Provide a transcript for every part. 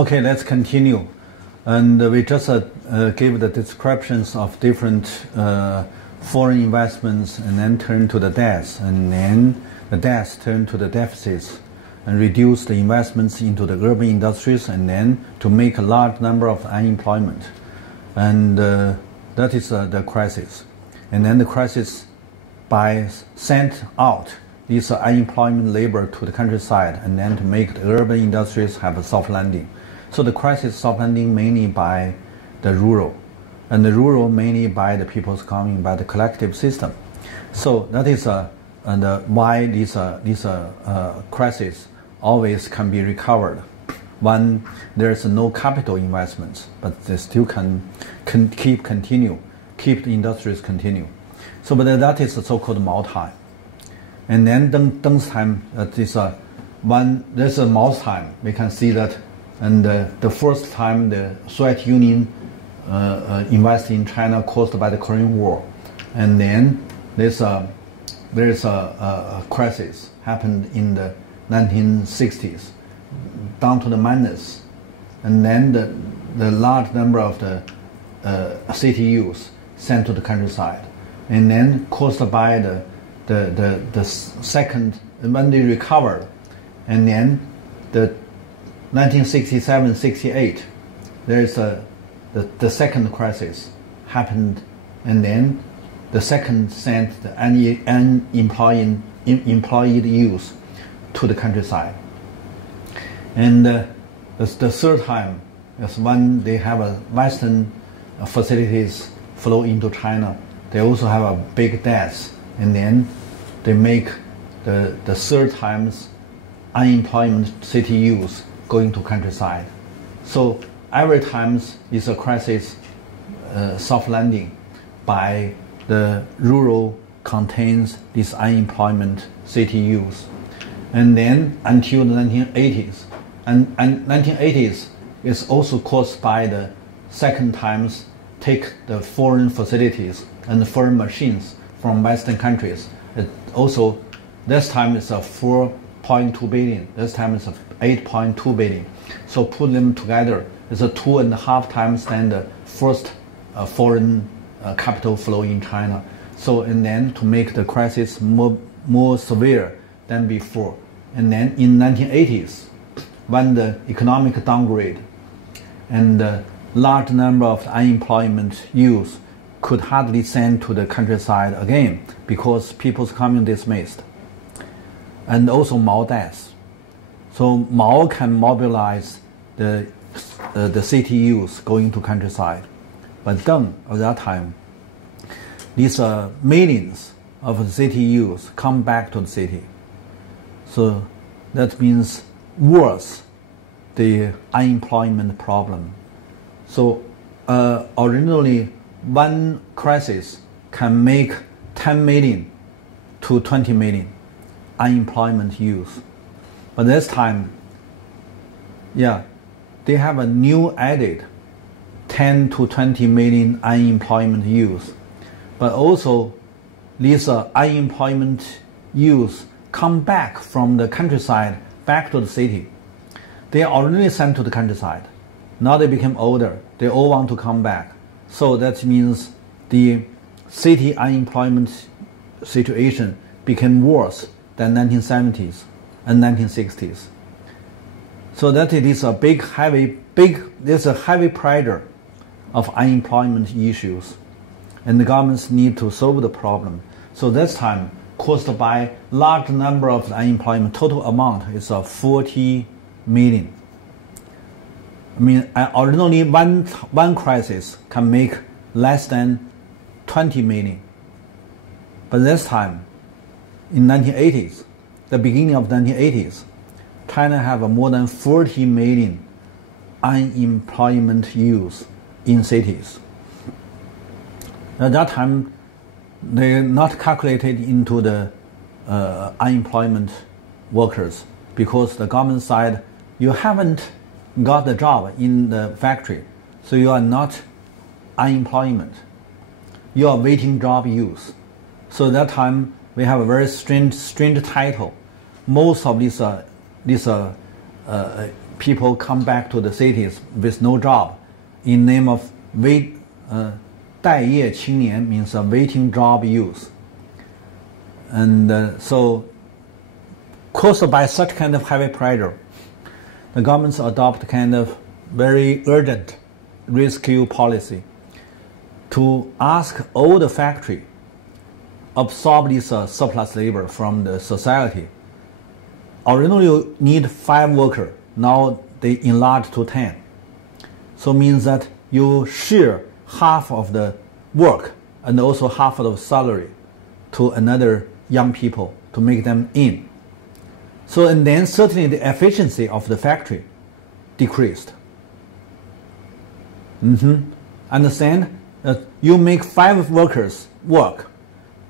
Okay, let's continue. And we just gave the descriptions of different foreign investments and then turn to the debts, and then the debts turn to the deficits and reduce the investments into the urban industries and then to make a large number of unemployment. And that is the crisis. And then the crisis by sent out this unemployment labor to the countryside and then to make the urban industries have a soft landing. So the crisis soft landing mainly by the rural, and the rural mainly by the people's coming by the collective system. So that is why this crisis always can be recovered when there is no capital investments, but they still can keep the industries continue. So, but that is the so-called Mao time. And then Deng's time, that is when there's a Mao's time, we can see that. And the first time the Soviet Union invested in China caused by the Korean War, and then there's a crisis happened in the 1960s, down to the minus, and then the large number of the city youth sent to the countryside, and then caused by the second when they recovered, and then the 1967-68, there is the second crisis happened, and then the second sent the unemployed youth to the countryside, and the third time is when they have a Western facilities flow into China. They also have a big debts, and then they make the third times unemployment city youth going to countryside. So every time is a crisis soft landing by the rural contains this unemployment city youth. And then until the 1980s. And 1980s is also caused by the second times take the foreign facilities and the foreign machines from Western countries. It also, this time it's a 4.2 billion, this time it's a 8.2 billion. So put them together, it's a 2.5 times than the first foreign capital flow in China. So, and then to make the crisis more severe than before. And then in 1980s, when the economic downgrade and the large number of unemployment youth could hardly send to the countryside again because people's coming dismissed. And also Mao death. So Mao can mobilize the city youth going to countryside. But Deng at that time, these millions of the city youth come back to the city. So that means worse the unemployment problem. So originally one crisis can make 10 million to 20 million unemployment youth. But this time, they have a new added 10 to 20 million unemployment youth. But also these unemployment youth come back from the countryside back to the city. They are already sent to the countryside. Now they become older. They all want to come back. So that means the city unemployment situation became worse than 1970s and 1960s. So that it is a there's a heavy pressure of unemployment issues, and the governments need to solve the problem. So this time, caused by large number of unemployment, total amount is 40 million. I mean, originally one crisis can make less than 20 million. But this time, in 1980s, the beginning of 1980s, China have more than 40 million unemployment youth in cities. At that time, they're not calculated into the unemployment workers because the government side, you haven't got the job in the factory, so you are not unemployment. You are waiting job youth. So that time we have a very strange title. Most of these people come back to the cities with no job in name of 待业青年 means waiting job youth. And so caused by such kind of heavy pressure, the governments adopt kind of very urgent rescue policy to ask all the factory absorb this surplus labor from the society. Originally you need 5 workers, now they enlarge to 10. So means that you share half of the work and also half of the salary to another young people to make them in. So and then certainly the efficiency of the factory decreased. Understand? You make 5 workers work,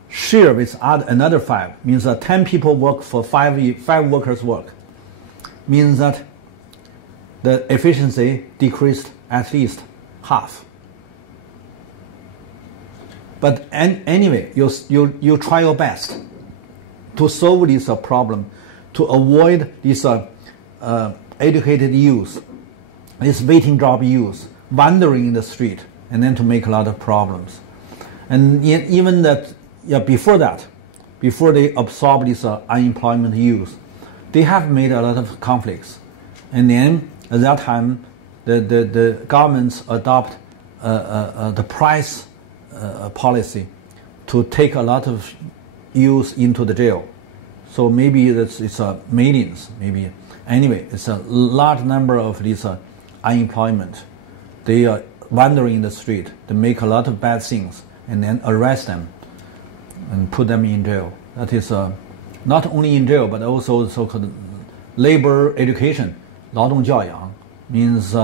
share with another 5, means that 10 people work for 5 workers work, means that the efficiency decreased at least half. But anyway, you try your best to solve this problem, to avoid this educated youth, this waiting job youth, wandering in the street, and then to make a lot of problems. And even that, before they absorb this unemployment youth, they have made a lot of conflicts. And then at that time, the governments adopt the price policy to take a lot of youth into the jail. So maybe it's millions, maybe. Anyway, it's a large number of these unemployment. They are wandering in the street. They make a lot of bad things and then arrest them and put them in jail. That is not only in jail, but also so-called labor education, 劳动教养, means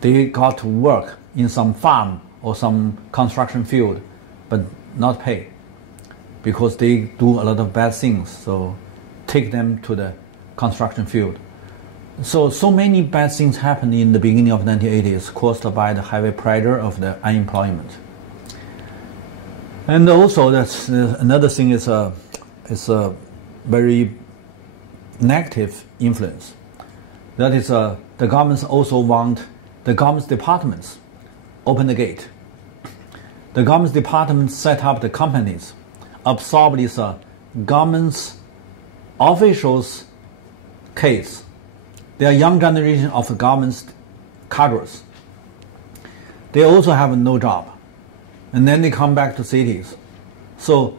they got to work in some farm or some construction field, but not pay because they do a lot of bad things. So take them to the construction field. So many bad things happened in the beginning of the 1980s caused by the heavy pressure of the unemployment. And also that's another thing is a very negative influence. That is the governments also want the government departments open the gate. The government departments set up the companies, absorb this government's officials' case. They are young generation of the government's cadres. They also have no job. And then they come back to cities. So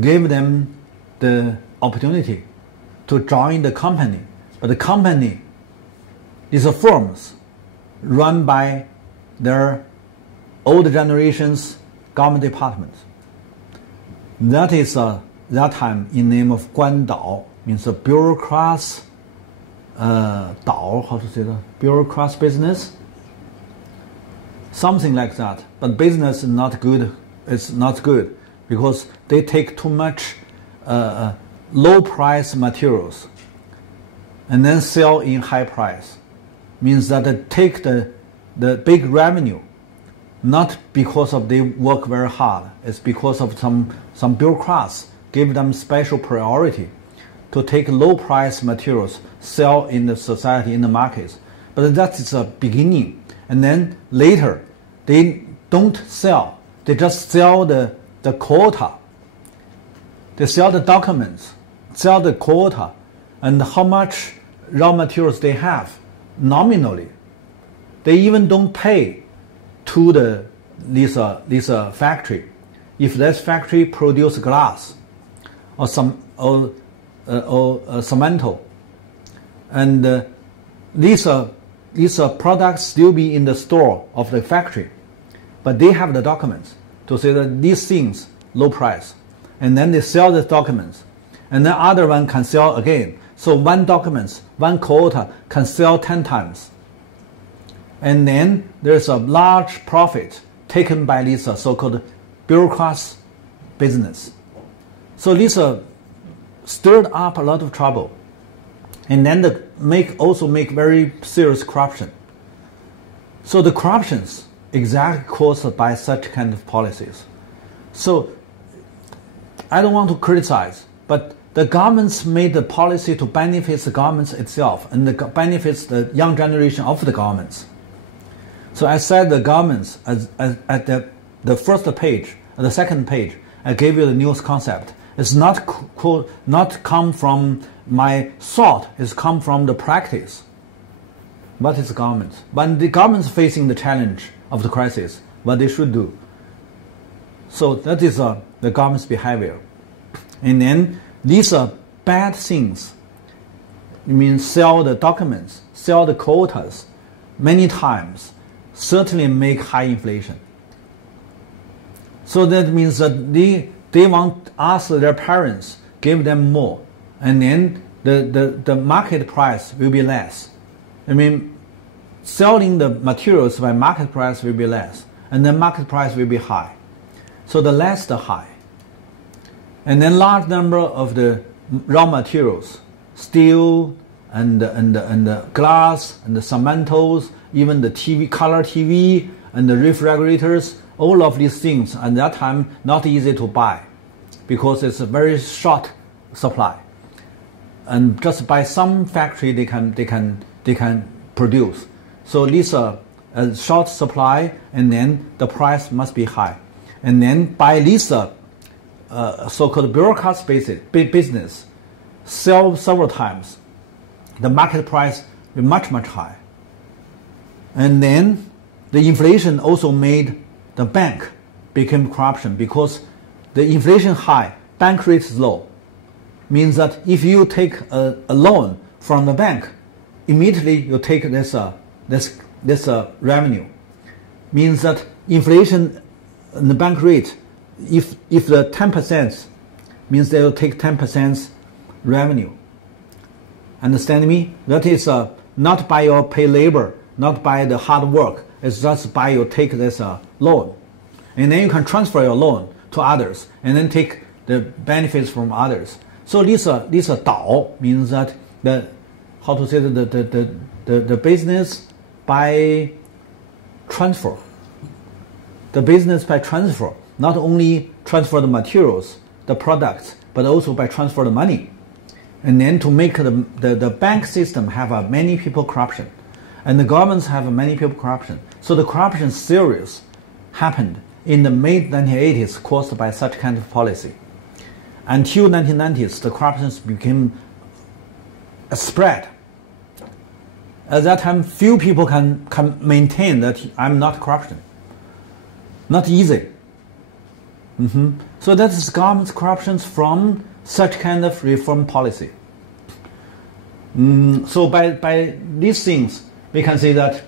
give them the opportunity to join the company. But the company is a firms run by their old generation's government departments. That is that time in name of 官岛, means a bureaucrats, 岛, how to say that? Bureaucrats business? Something like that. But business is not good. It's not good because they take too much low price materials and then sell in high price. Means that they take the big revenue, not because of they work very hard. It's because of some bureaucrats give them special priority to take low price materials, sell in the society, in the markets. But that is a beginning. And then later, they don't sell. They just sell the quota. They sell the documents, sell the quota, and how much raw materials they have nominally. They even don't pay to this factory. If this factory produce glass or cemento, and these products still be in the store of the factory, but they have the documents to say that these things low price, and then they sell the documents, and then other one can sell again. So one documents, one quota can sell 10 times, and then there's a large profit taken by this so-called bureaucrats business. So this stirred up a lot of trouble. And then also make very serious corruption. So the corruptions exactly caused by such kind of policies. So I don't want to criticize, but the governments made the policy to benefit the governments itself and the benefits the young generation of the governments. So I said the governments at the first page, the second page, I gave you the news concept. It's not come from my thought, it's come from the practice. What is the government? When the government is facing the challenge of the crisis, what they should do. So that is the government's behavior. And then these are bad things. You mean sell the documents, sell the quotas, many times, certainly make high inflation. So that means that they want to ask their parents, give them more, and then the market price will be less. I mean, selling the materials by market price will be less, and then market price will be high. So the less the high. And then large number of the raw materials, steel and glass and the cementals, even the TV, color TV and the refrigerators, all of these things at that time not easy to buy because it's a very short supply. And just by some factory they can produce. So these are a short supply, and then the price must be high. And then by this so-called bureaucrat business, sell several times, the market price will be much high. And then the inflation also made the bank become corruption because the inflation high, bank rate is low. Means that if you take a loan from the bank, immediately you take this revenue. Means that inflation in the bank rate, if the 10%, means they will take 10% revenue. Understand me? That is not by your pay labor, not by the hard work. It's just by you take this loan. And then you can transfer your loan to others and then take the benefits from others. So this Dao means that the business by transfer. The business by transfer, not only transfer the materials, the products, but also by transfer the money. And then to make the bank system have many people corruption. And the governments have many people corruption. So the corruption series happened in the mid-1980s caused by such kind of policy. Until 1990s, the corruption became a spread. At that time, few people can maintain that I'm not corruption. Not easy. So that is government's corruptions from such kind of reform policy. So by these things, we can say that,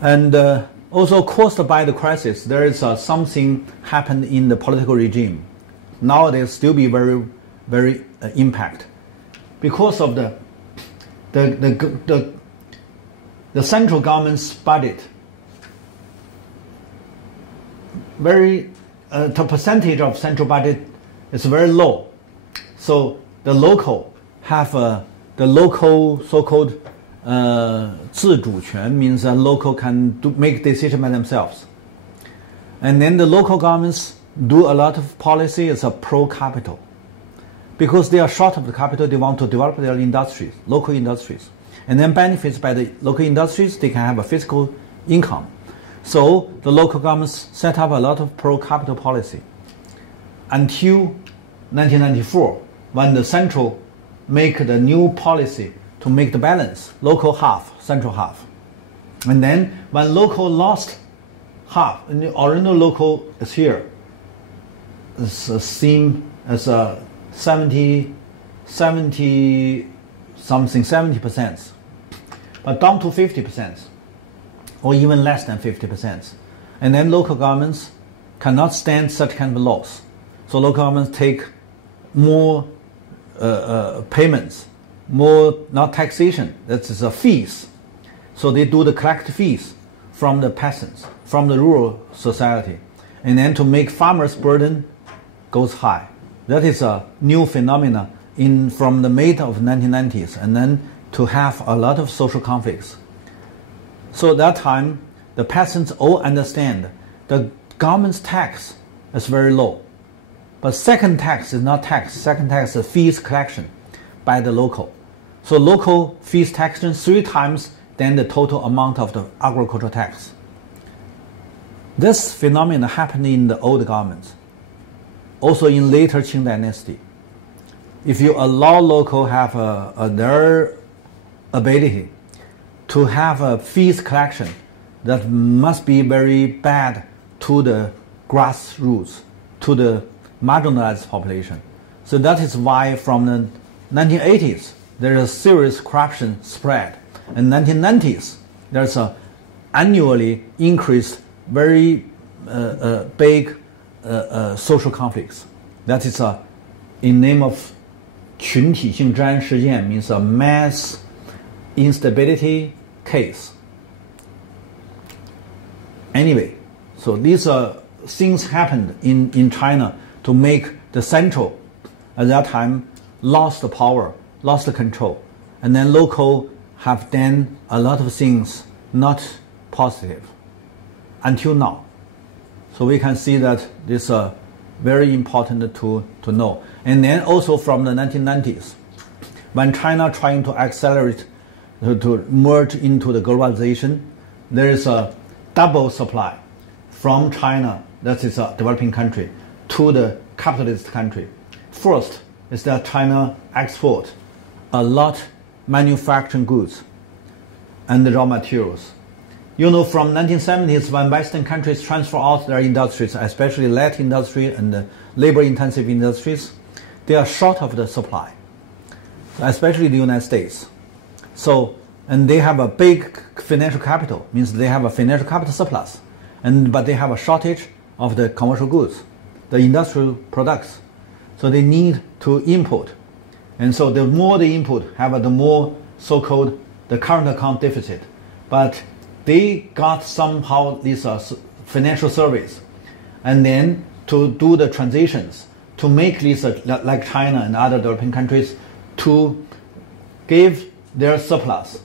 and also caused by the crisis, there is something happened in the political regime. Nowadays, still be very impact because of the central government's budget. The percentage of central budget is very low. So the local have the local so-called 自主权 means that local can make decisions by themselves. And then the local governments do a lot of policy as a pro-capital. Because they are short of the capital, they want to develop their industries, local industries. And then benefits by the local industries, they can have a fiscal income. So the local governments set up a lot of pro-capital policy until 1994, when the central make the new policy to make the balance, local half, central half. And then when local lost half, and the original local is here, it's seen as a 70%, but down to 50%. Or even less than 50%. And then local governments cannot stand such kind of loss. So local governments take more payments, more, not taxation, that is fees. So they do the collect fees from the peasants, from the rural society. And then to make farmers' burden goes high. That is a new phenomena from the mid of 1990s, and then to have a lot of social conflicts. So at that time, the peasants all understand the government's tax is very low. But second tax is not tax. Second tax is fees collection by the local. So local fees taxation 3 times than the total amount of the agricultural tax. This phenomenon happened in the old governments, also in later Qing dynasty. If you allow local have their ability to have a fees collection, that must be very bad to the grassroots, to the marginalized population. So that is why from the 1980s, there is a serious corruption spread. In 1990s, there's a annually increased very big social conflicts. That is in name of 群体性治安事件, means a mass instability case. Anyway, so these things happened in China to make the central at that time lost the power, lost the control, and then local have done a lot of things not positive until now. So we can see that this is very important to know. And then also from the 1990s, when China trying to accelerate to merge into the globalization, there is a double supply from China, that is a developing country, to the capitalist country. First is that China export a lot manufacturing goods and the raw materials. You know, from 1970s, when Western countries transfer out their industries, especially light industry and the labor-intensive industries, they are short of the supply, especially the United States. So, and they have a big financial capital, means they have a financial capital surplus, but they have a shortage of the commercial goods, the industrial products. So they need to import. And so the more they import, the more so-called the current account deficit. But they got somehow this financial service, and then to do the transitions, to make this, like China and other developing countries, to give their surplus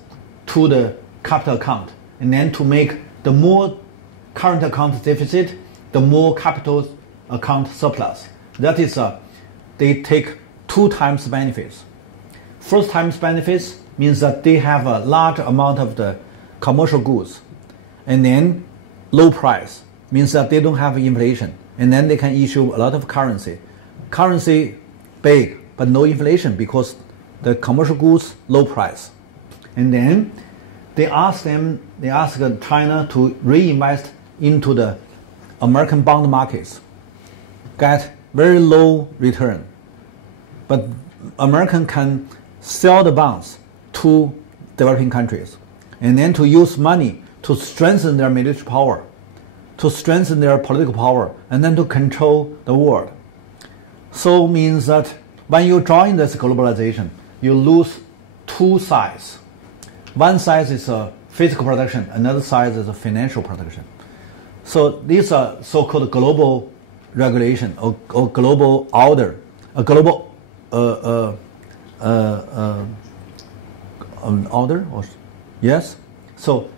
to the capital account, and then to make the more current account deficit, the more capital account surplus. That is, they take 2 times benefits. First times benefits means that they have a large amount of the commercial goods, and then low price means that they don't have inflation, and then they can issue a lot of currency. Currency big, but no inflation because the commercial goods low price. And then they ask China to reinvest into the American bond markets, get very low return. But American can sell the bonds to developing countries, and then to use money to strengthen their military power, to strengthen their political power, and then to control the world. So means that when you join this globalization, you lose 2 sides. One side is a physical production, another side is a financial production. So these are so-called global regulation or global order, a global order, or yes. So,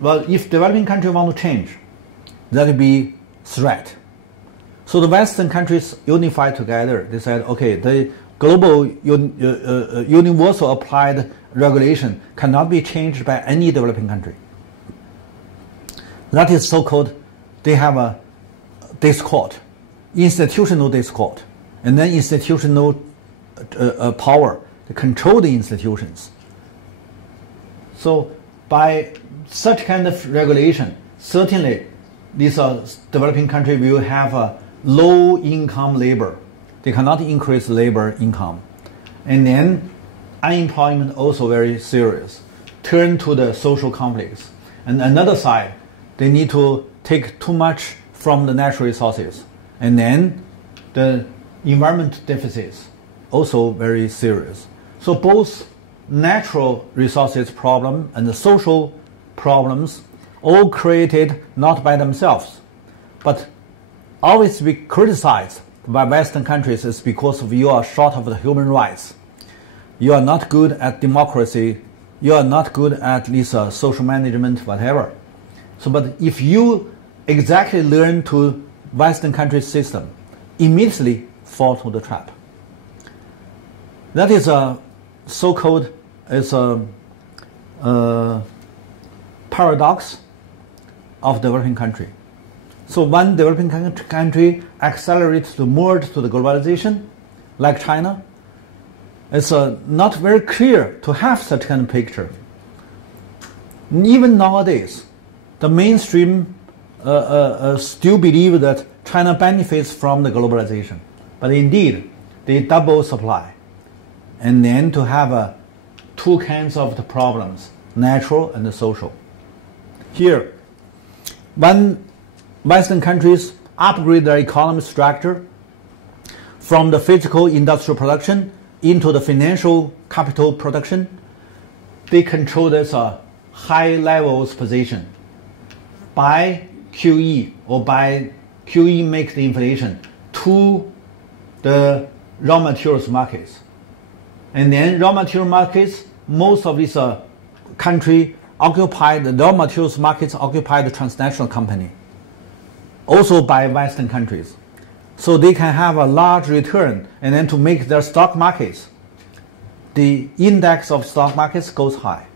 well, if developing country want to change, that will be threat. So the Western countries unified together. They said, okay, the global universal applied regulation cannot be changed by any developing country. That is so-called, they have a discord, institutional discord, and then institutional power to control the institutions. So by such kind of regulation, certainly these developing countries will have a low income labor. They cannot increase labor income. And then unemployment also very serious. Turn to the social conflicts. And another side, they need to take too much from the natural resources. And then the environment deficits also very serious. So both natural resources problem and the social problems all created not by themselves, but always be criticized by Western countries is because of you are short of the human rights. You are not good at democracy. You are not good at this social management, whatever. So, but if you exactly learn to Western country system, immediately fall to the trap. That is a so-called paradox of developing country. So when developing country accelerates to merge to the globalization, like China, it's not very clear to have such kind of picture. Even nowadays, the mainstream still believe that China benefits from the globalization. But indeed, they double supply. And then to have two kinds of the problems, natural and the social. Here, when Western countries upgrade their economic structure from the physical industrial production into the financial capital production, they control this high levels position. By QE or by QE makes the inflation to the raw materials markets. And then raw material markets, most of these country occupy the raw materials markets occupy the transnational company, also by Western countries. So they can have a large return, and then to make their stock markets, the index of stock markets goes high.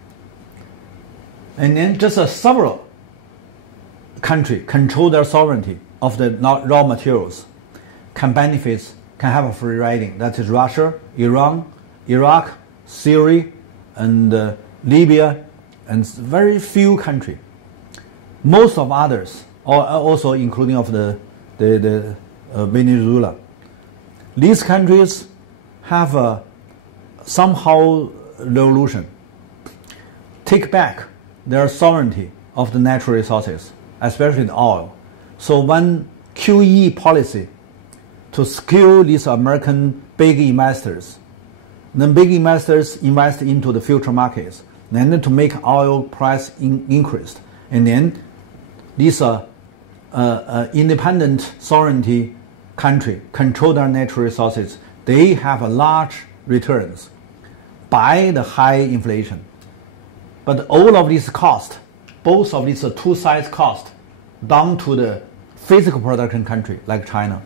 And then just several countries control their sovereignty of the raw materials, can benefit, can have a free riding. That is Russia, Iran, Iraq, Syria, and Libya, and very few countries. Most of others, also including of the Venezuela. These countries have somehow revolution, take back their sovereignty of the natural resources, especially the oil. So when QE policy to scale these American big investors, then big investors invest into the future markets, then to make oil price increased, and then these independent sovereignty country control their natural resources. They have a large returns by the high inflation. But all of these cost, both of these two sides cost, down to the physical production country like China,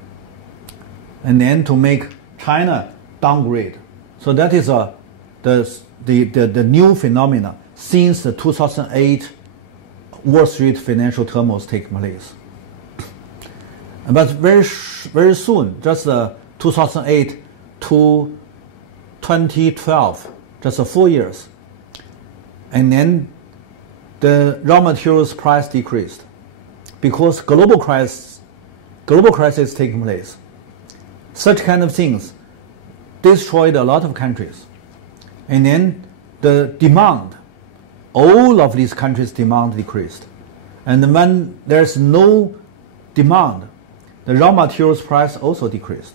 and then to make China downgrade. So that is the new phenomena since the 2008 Wall Street financial turmoil taking place. But very soon, just 2008 to 2012, just 4 years, and then the raw materials price decreased because global crisis is taking place. Such kind of things destroyed a lot of countries, and then the demand, all of these countries' demand decreased, and when there's no demand, the raw materials price also decreased.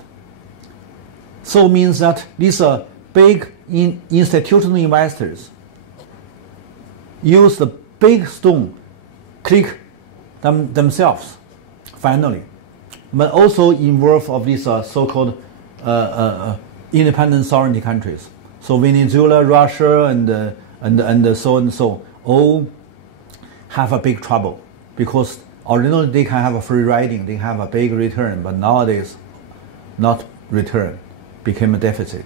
So it means that these big institutional investors use the big stone, click themselves, finally, but also involve of these so-called independent sovereignty countries. So Venezuela, Russia, and so and so all have a big trouble because originally they can have a free riding, they have a big return, but nowadays not return, became a deficit.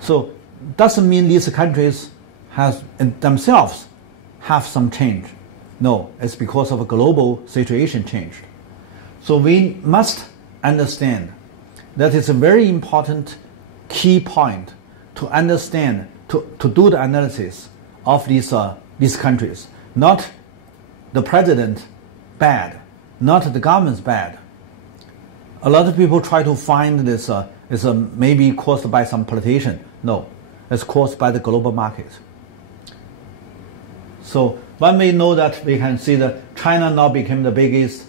So doesn't mean these countries themselves have some change. No, it's because of a global situation changed. So we must understand that it's a very important key point to understand, to do the analysis of these countries. Not the president bad, not the government's bad. A lot of people try to find this is maybe caused by some politician. No, it's caused by the global market. So when we know that, we can see that China now became the biggest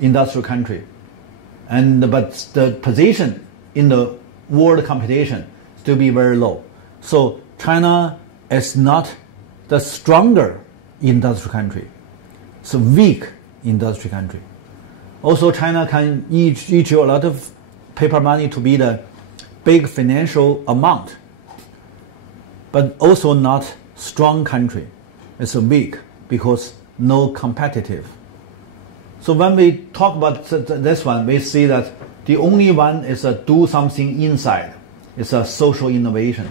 industrial country, but the position in the world competition still be very low. So China is not the stronger industrial country. It's a weak industrial country. Also, China can issue a lot of paper money to be the big financial amount, but also not strong country. It's a weak because no competitive. So when we talk about this one, we see that The only one is do something inside. It's a social innovation.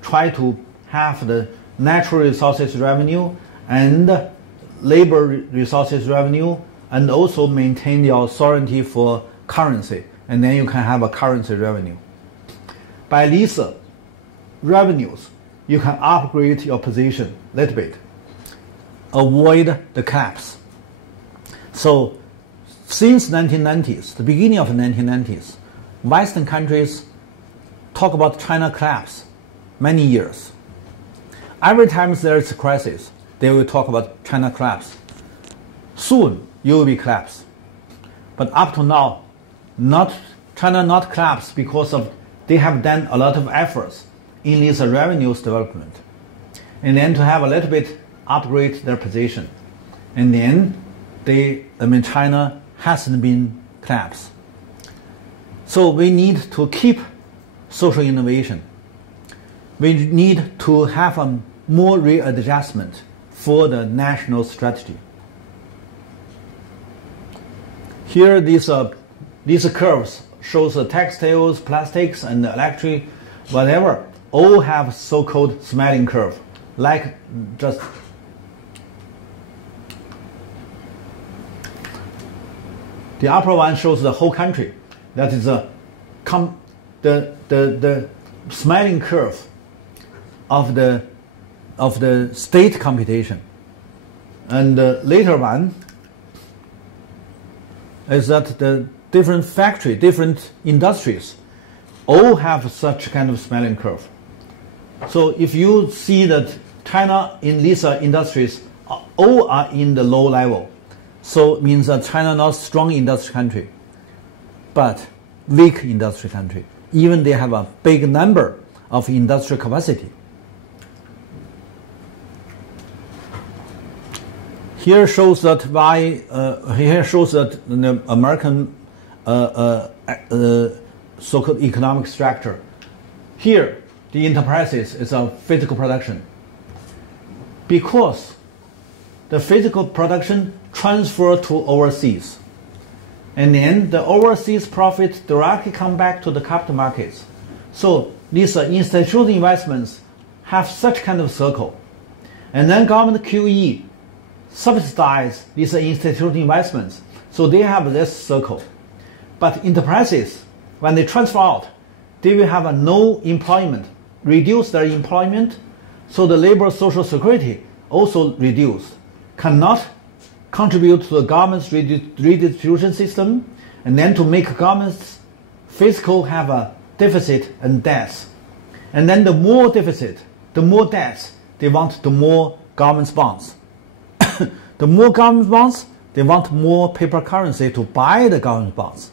Try to have the natural resources revenue and labor resources revenue, and also maintain the authority for currency, and then you can have a currency revenue. By these revenues, you can upgrade your position a little bit, avoid the collapse. So since 1990s, the beginning of the 1990s, Western countries talk about China collapse many years. Every time there is a crisis, they will talk about China collapse. Soon you will be collapsed. But up to now, China not collapse because of they have done a lot of efforts in this revenues development, and then to have a little bit upgrade their position, and then China hasn't been collapsed. So we need to keep social innovation. We need to have a more readjustment for the national strategy. Here, these curves shows the textiles, plastics, and electric, whatever, all have so-called smiling curve, like just the upper one shows the whole country. That is the smiling curve of the state computation, and the later one is that the different factory, different industries, all have such kind of smiling curve. So if you see that China in these industries all are in the low level, so it means that China not strong industry country, but weak industry country. Even they have a big number of industrial capacity. Here shows that the American so-called economic structure. Here, the enterprises is a physical production, because the physical production transfer to overseas, and then the overseas profit directly come back to the capital markets. So these institutional investments have such kind of circle, and then government QE subsidize these institutional investments, so they have this circle. But enterprises, when they transfer out, they will have no employment, reduce their employment, so the labor social security also reduced, cannot contribute to the government's redistribution system, and then to make government's fiscal have a deficit and debts. And then the more deficit, the more debts, they want the more government bonds. The more government bonds, they want more paper currency to buy the government bonds.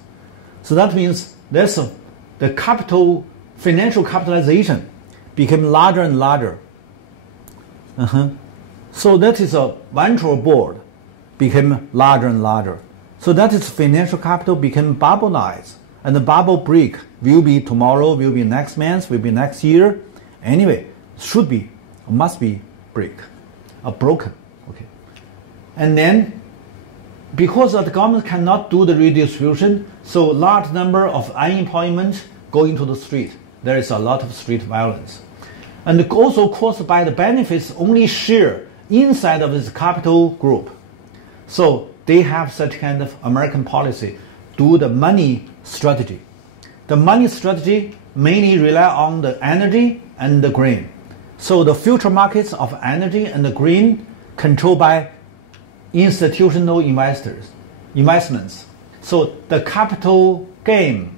So that means the financial capitalization became larger and larger. So that is a ventral board became larger and larger. So that is financial capital became bubbleized, and the bubble break will be tomorrow, will be next month, will be next year. Anyway, should be, must be broken. Okay. And then, because the government cannot do the redistribution, so large number of unemployment go into the street. There is a lot of street violence. And also caused by the benefits only share inside of this capital group. So they have such kind of American policy, do the money strategy. The money strategy mainly rely on the energy and the grain. So the future markets of energy and the grain controlled by institutional investments. So the capital game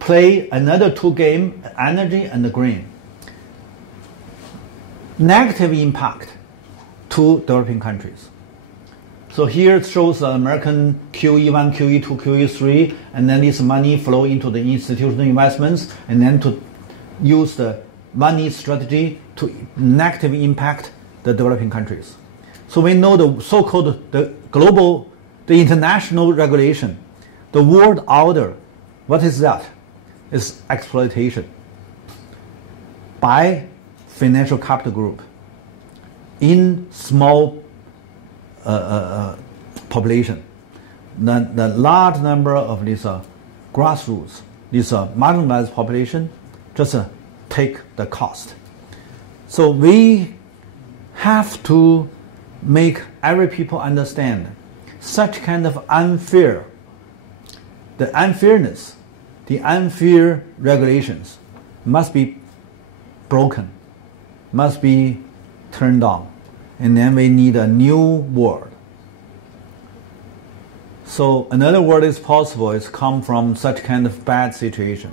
play another two game, energy and the grain. Negative impact to developing countries. So here it shows the American QE1, QE2, QE3, and then this money flow into the institutional investments, and then to use the money strategy to negatively impact the developing countries. So we know the so-called the international regulation, the world order. What is that? It's exploitation by financial capital group in small population. The large number of these grassroots, this marginalized population, just take the cost. So we have to make every people understand such kind of the unfairness, the unfair regulations must be broken, must be turned on, and then we need a new world. So another world is possible. It's come from such kind of bad situation.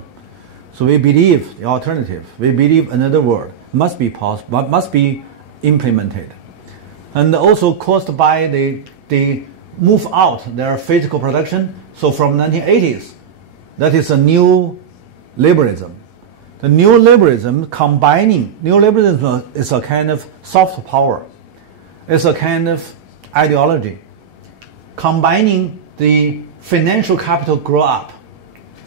So we believe the alternative. We believe another world must be possible, must be implemented, and also caused by they move out their physical production. So from 1980s, that is a new liberalism. The new liberalism neoliberalism is a kind of soft power. It's a kind of ideology combining the financial capital grow up.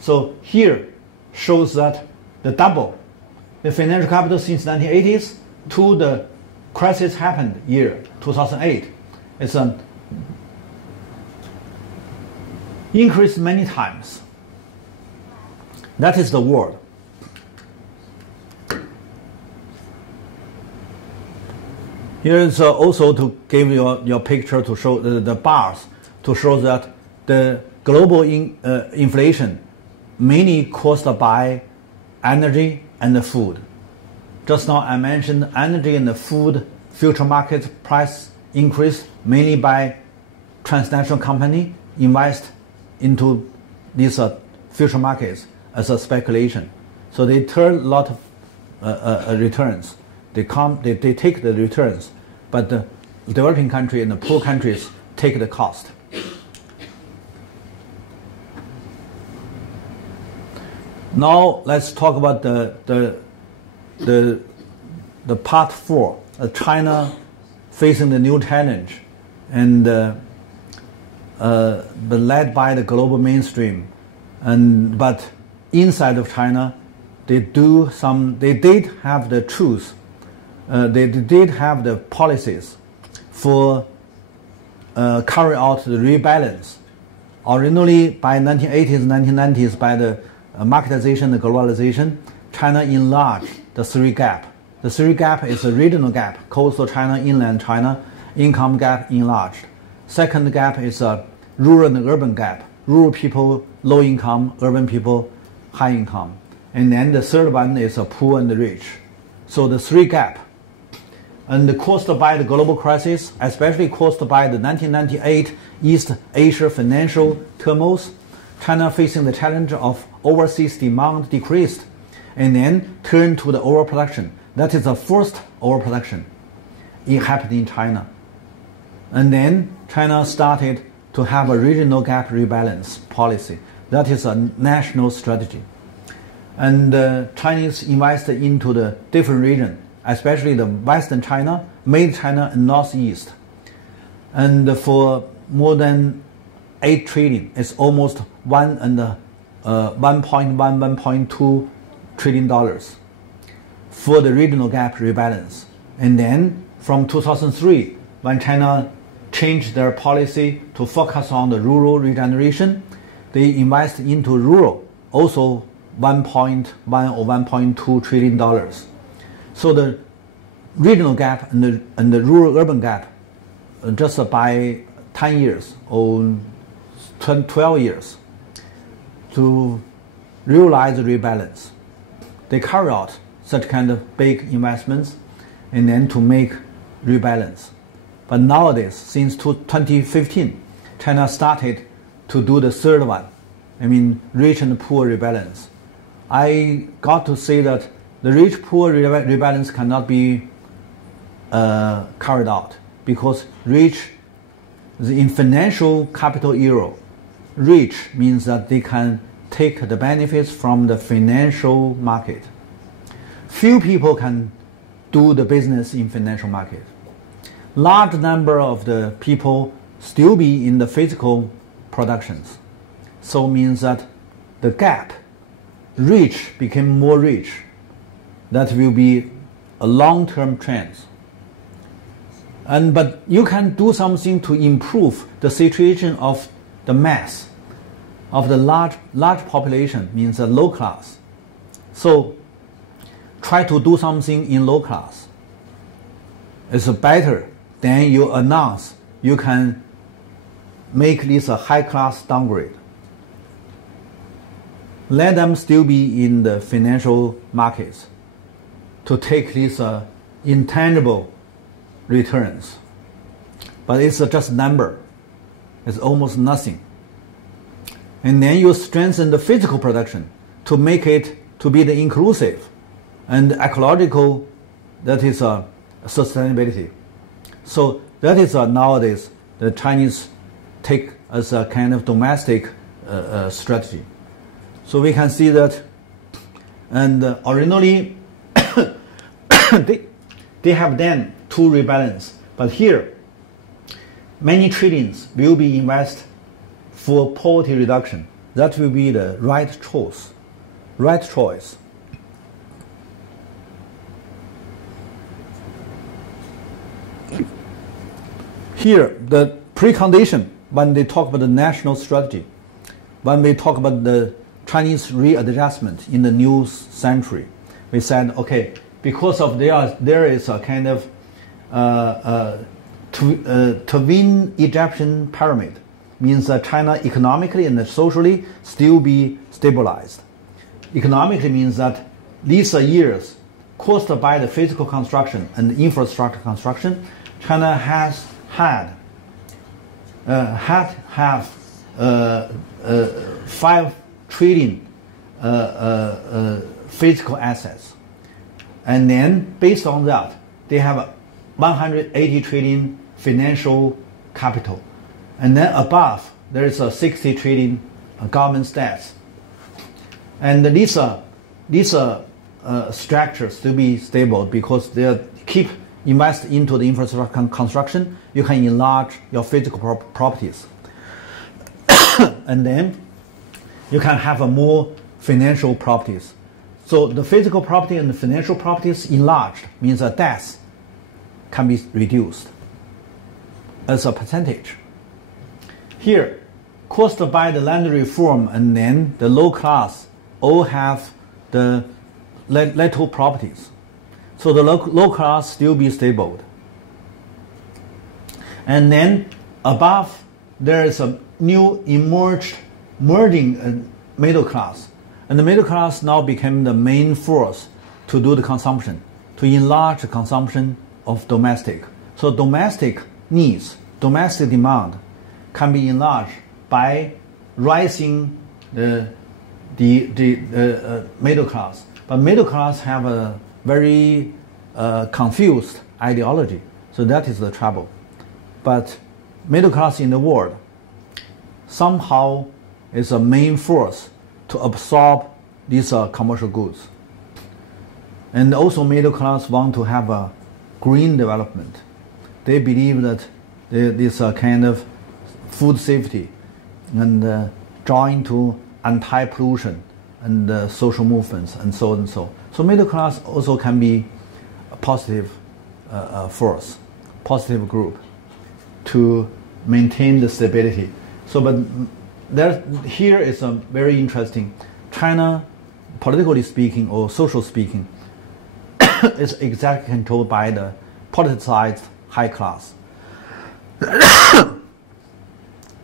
So here shows that the financial capital since 1980s to the crisis happened year 2008. It's an increased many times. That is the world. Here is also to give your picture to show the bars to show that the global inflation mainly caused by energy and the food. Just now I mentioned energy and the food future market price increase mainly by transnational company invest into these future markets as a speculation. So they turn a lot of returns. They take the returns, but the developing country and the poor countries take the cost. Now let's talk about the part 4, China facing the new challenge, and but led by the global mainstream, but inside of China, they did have the truth. They did have the policies for carry out the rebalance. Originally, by 1980s, 1990s, by the marketization and globalization, China enlarged the 3 gap. The 3 gap is a regional gap: coastal China, inland China, income gap enlarged. Second gap is a rural and urban gap: rural people low income, urban people high income. And then the third one is a poor and the rich. So the 3 gap, and caused by the global crisis, especially caused by the 1998 East Asia financial turmoil, China facing the challenge of overseas demand decreased, and then turned to the overproduction. That is the first overproduction. It happened in China. And then China started to have a regional gap rebalance policy. That is a national strategy. And Chinese invested into the different region, especially the Western China, Mid China, and Northeast. And for more than 8 trillion, it's almost 1.2 trillion dollars for the regional gap rebalance. And then from 2003, when China changed their policy to focus on the rural regeneration, they invest into rural, also 1.1 or 1.2 trillion dollars. So the regional gap and the rural-urban gap, just by 10 years or 12 years, to realize the rebalance. They carry out such kind of big investments and then to make rebalance. But nowadays, since 2015, China started to do the third one, rich and poor rebalance. I got to say that the rich-poor rebalance cannot be carried out because in financial capital era, rich means that they can take the benefits from the financial market. Few people can do the business in financial market. Large number of the people still be in the physical productions. So means that the gap, rich became more rich. That will be a long-term trend. But you can do something to improve the situation of the mass, of the large population means a low class. So try to do something in low class. It's better than you announce you can make this a high class downgrade. Let them still be in the financial markets to take these intangible returns. But it's just number. It's almost nothing. And then you strengthen the physical production to make it to be the inclusive and ecological, that is sustainability. So that is nowadays the Chinese take as a kind of domestic strategy. So we can see that, and originally they have done to rebalance, but here many trillions will be invested for poverty reduction. That will be the right choice. Right choice. Here, the precondition when they talk about the national strategy, when we talk about the Chinese readjustment in the new century, we said, okay, because of there is a kind of twin Egyptian pyramid, means that China economically and socially still be stabilized. Economically means that these years caused by the physical construction and infrastructure construction, China has have 5 trillion physical assets, and then based on that they have 180 trillion financial capital, and then above there is a 60 trillion government debts, and these structures to be stable because they keep invest into the infrastructure construction. You can enlarge your physical properties, and then you can have more financial properties. So the physical property and the financial properties enlarged means that debts can be reduced as a percentage. Here, caused by the land reform, and then the low class all have the little properties. So the low class still be stable. And then above there is a new merging middle class. And the middle class now became the main force to do the consumption, to enlarge the consumption of domestic. So domestic needs, domestic demand can be enlarged by rising the middle class. But middle class have a very confused ideology. So that is the trouble. But middle class in the world somehow is a main force to absorb these commercial goods. And also middle class want to have a green development. They believe that this kind of food safety and drawing to anti-pollution and social movements and so on and so. So middle class also can be a positive force, positive group to maintain the stability. So, but here is a very interesting. China, politically speaking or social speaking, is exactly controlled by the politicized high class.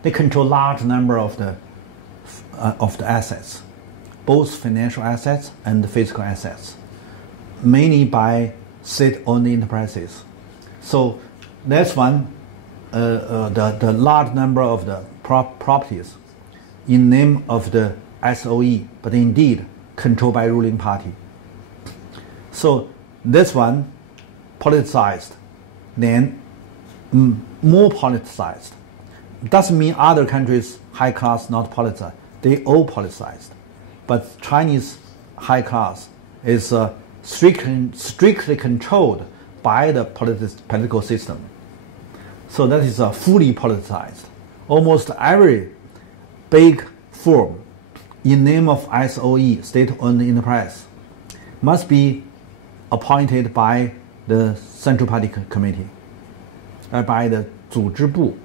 They control large number of the assets, both financial assets and physical assets, mainly by state-owned enterprises. So that's one. The large number of the properties in name of the SOE, but indeed controlled by ruling party. So this one politicized, then more politicized. Doesn't mean other countries high class not politicized. They all politicized, but Chinese high class is strictly controlled by the political system. So that is fully politicized. Almost every big firm in name of SOE, state-owned enterprise, must be appointed by the Central Party Committee, by the 组织部.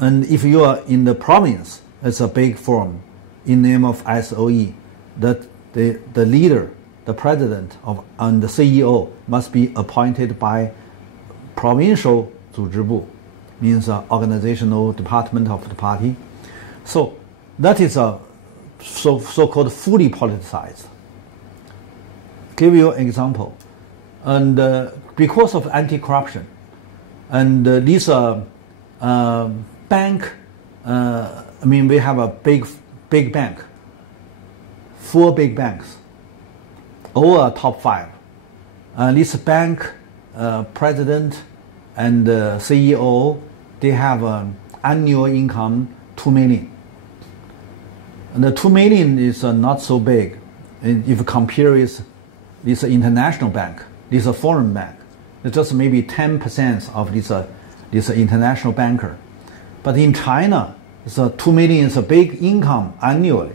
And if you are in the province, is a big firm in name of SOE, that the leader, the president and the CEO must be appointed by provincial 组织部, means organizational department of the party. So that is a so-called fully politicized. Give you an example. And because of anti-corruption, and this bank, we have a big bank, 4 big banks, all are top 5. This bank president and CEO, they have an annual income 2 million. And the 2 million is not so big if you compare with this international bank, this foreign bank. It's just maybe 10% of this international banker. But in China, 2 million is a big income annually.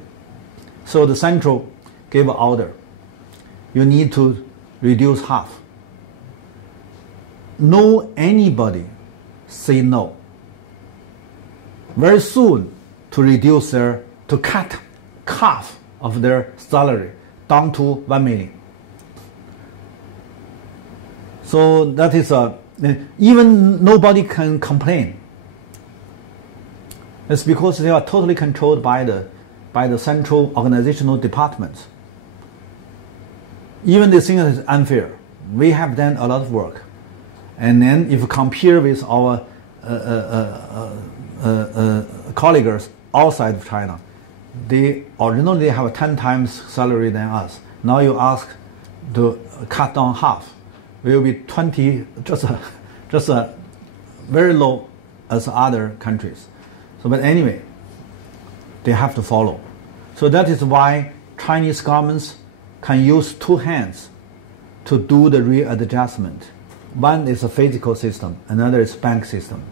So the central gave an order. You need to reduce half. No anybody say no. Very soon to cut half of their salary down to 1 million. So that is even nobody can complain. It's because they are totally controlled by the central organizational departments. Even they think it is unfair. We have done a lot of work. And then if you compare with our colleagues outside of China, they originally have 10 times salary than us. Now you ask to cut down half, will be 20, just a very low as other countries. So, but anyway, they have to follow. So that is why Chinese governments can use 2 hands to do the readjustment. One is a physical system, another is bank system.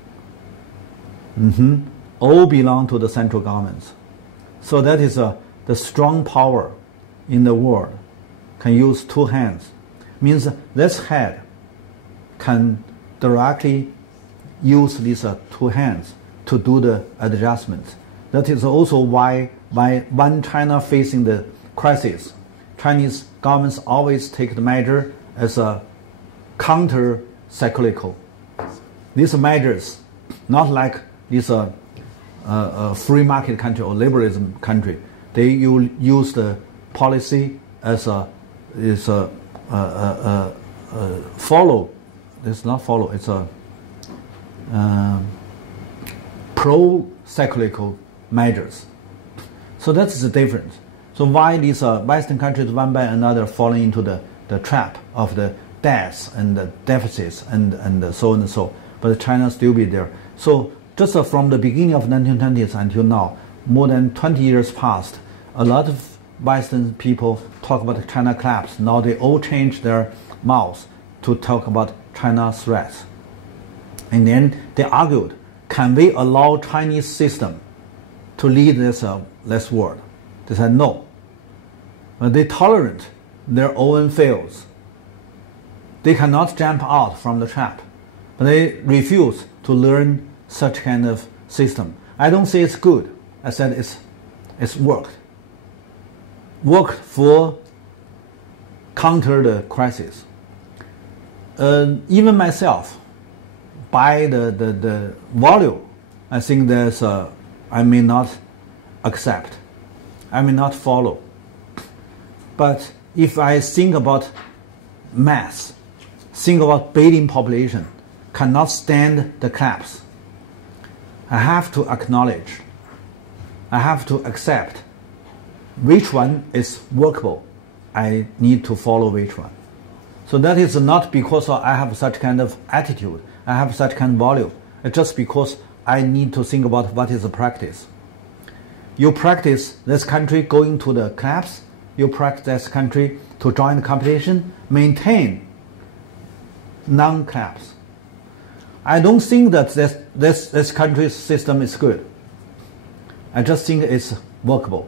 All belong to the central governments. So that is the strong power in the world can use 2 hands. Means this head can directly use these 2 hands to do the adjustments. That is also why when China facing the crisis, Chinese governments always take the measure as a counter-cyclical. These measures, not like this free market country or liberalism country, they use the policy as follow. It's not follow. It's a pro-cyclical measures. So that's the difference. So why these Western countries one by another falling into the trap of the debts and the deficits and so on and so. But China still be there. So just from the beginning of 1920s until now, more than 20 years passed, a lot of Western people talk about China collapse. Now they all change their mouths to talk about China threats. And then they argued, can we allow Chinese system to lead this world? They said no. But they tolerate their own fails. They cannot jump out from the trap. But they refuse to learn such kind of system. I don't say it's good. I said it's worked. Worked for counter the crisis. Even myself, by the volume, I think I may not accept. I may not follow. But if I think about mass, think about billion population, cannot stand the collapse, I have to acknowledge, I have to accept which one is workable. I need to follow which one. So that is not because I have such kind of attitude, I have such kind of volume. It's just because I need to think about what is the practice. You practice this country going to the collapse, you practice this country to join the competition, maintain non-collapse. I don't think that this country's system is good. I just think it's workable,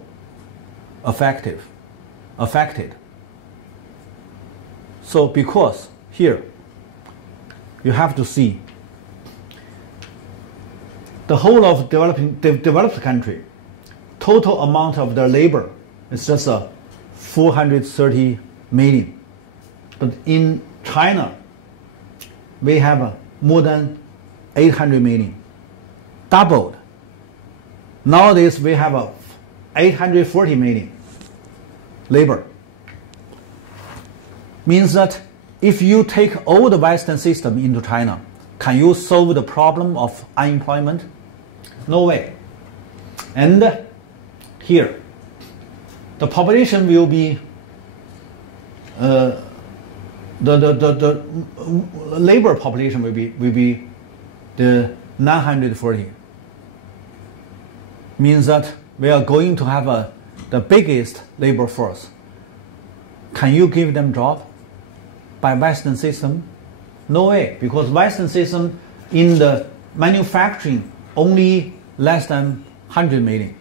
effective, affected. So because here, you have to see the whole of developed country total amount of their labor is just 430 million. But in China, we have more than 800 million, doubled. Nowadays, we have 840 million labor. Means that if you take all the Western system into China, can you solve the problem of unemployment? No way. And here, the population will be, the labor population will be the 940. Means that we are going to have the biggest labor force. Can you give them job by Western system? No way, because Western system in the manufacturing only less than 100 million.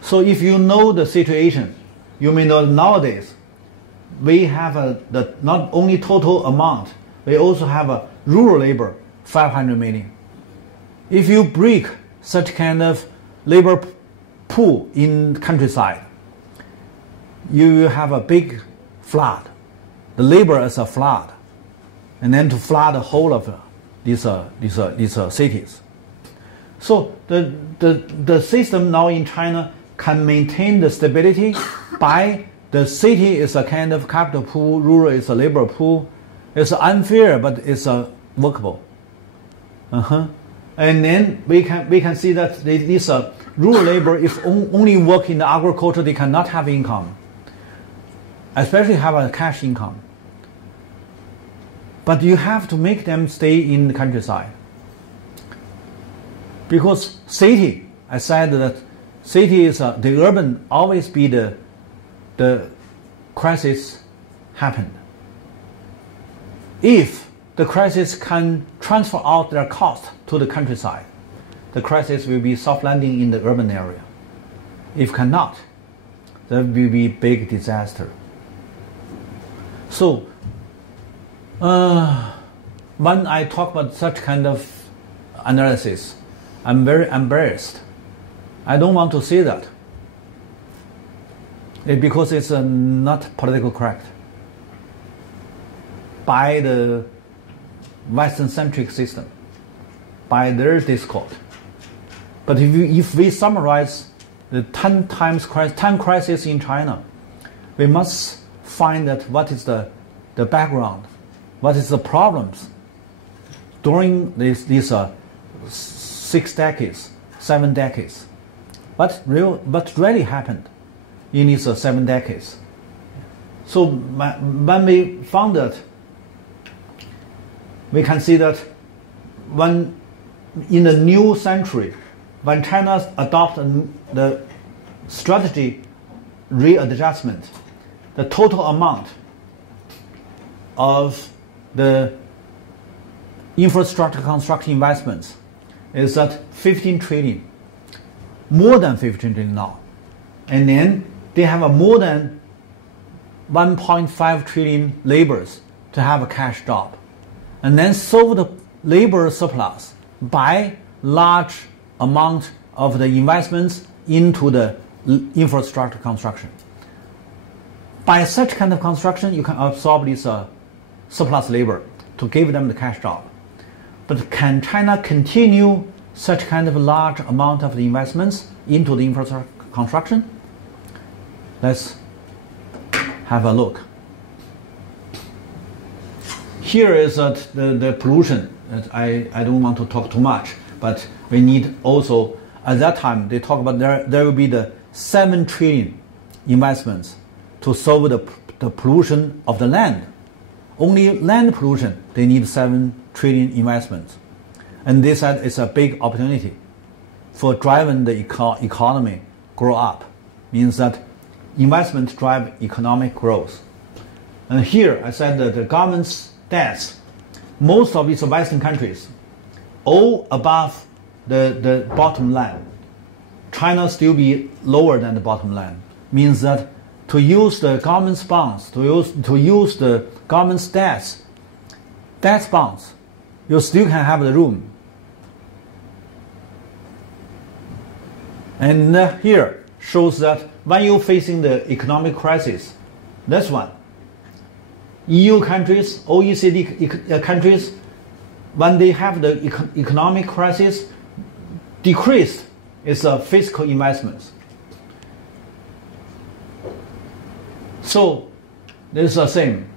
So if you know the situation, you may know nowadays we have the not only total amount, we also have a rural labor 500 million. If you break such kind of labor pool in countryside, you will have a big flood. The labor is a flood, and then to flood the whole of these cities. So the system now in China can maintain the stability by the city is a kind of capital pool, rural is a labor pool. It's unfair, but it's workable. And then we can see that this rural labor, if only work in the agriculture, they cannot have income, especially have a cash income. But you have to make them stay in the countryside. Because city, I said that city is the urban always be the crisis happened. If the crisis can transfer out their cost to the countryside, the crisis will be soft landing in the urban area. If cannot, there will be big disaster. So when I talk about such kind of analysis, I'm very embarrassed. I don't want to say that because it's not politically correct by the Western-centric system, by their discourse. But if we summarize the 10 crises in China, we must find that what is the background, what is the problems during these 6 decades, 7 decades. What really happened in these 7 decades? So when we found that, we can see that when in the new century, when China adopted the strategy readjustment, the total amount of the infrastructure construction investments is at 15 trillion, more than 15 trillion now. And then they have a more than 1.5 trillion labors to have a cash job. And then solve the labor surplus by large amount of the investments into the infrastructure construction. By such kind of construction, you can absorb this surplus labor to give them the cash job. But can China continue such kind of large amount of the investments into the infrastructure construction? Let's have a look. Here is the pollution. I don't want to talk too much, but we need also, at that time, they talk about there will be the 7 trillion investments to solve the pollution of the land. Only land pollution, they need 7 trillion investments. And they said it's a big opportunity for driving the economy grow up. Means that investment drive economic growth. And here I said that the government's debts, most of these Western countries, all above the bottom line. China still be lower than the bottom line. Means that to use the government's bonds, to use the government's debt bonds, you still can have the room. And here shows that when you're facing the economic crisis, this one, EU countries, OECD countries, when they have the economic crisis, decreased is fiscal investments. So this is the same.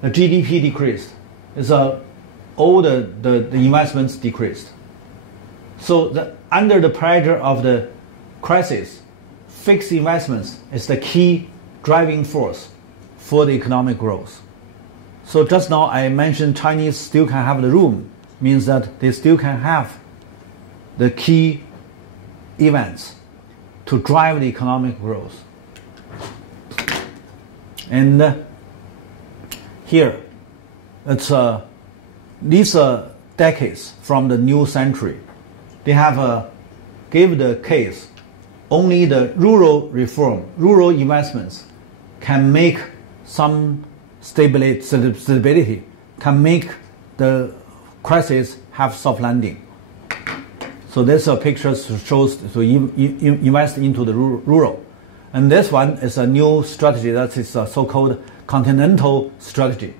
The GDP decreased. It's all the investments decreased. So under the pressure of the crisis, fixed investments is the key driving force for the economic growth. So just now I mentioned Chinese still can have the room, means that they still can have the key events to drive the economic growth. And here, it's these decades from the new century, they have gave the case only the rural reform, rural investments can make some stability, can make the crisis have soft landing. So this picture shows to invest into the rural. And this one is a new strategy, that is a so-called continental strategy.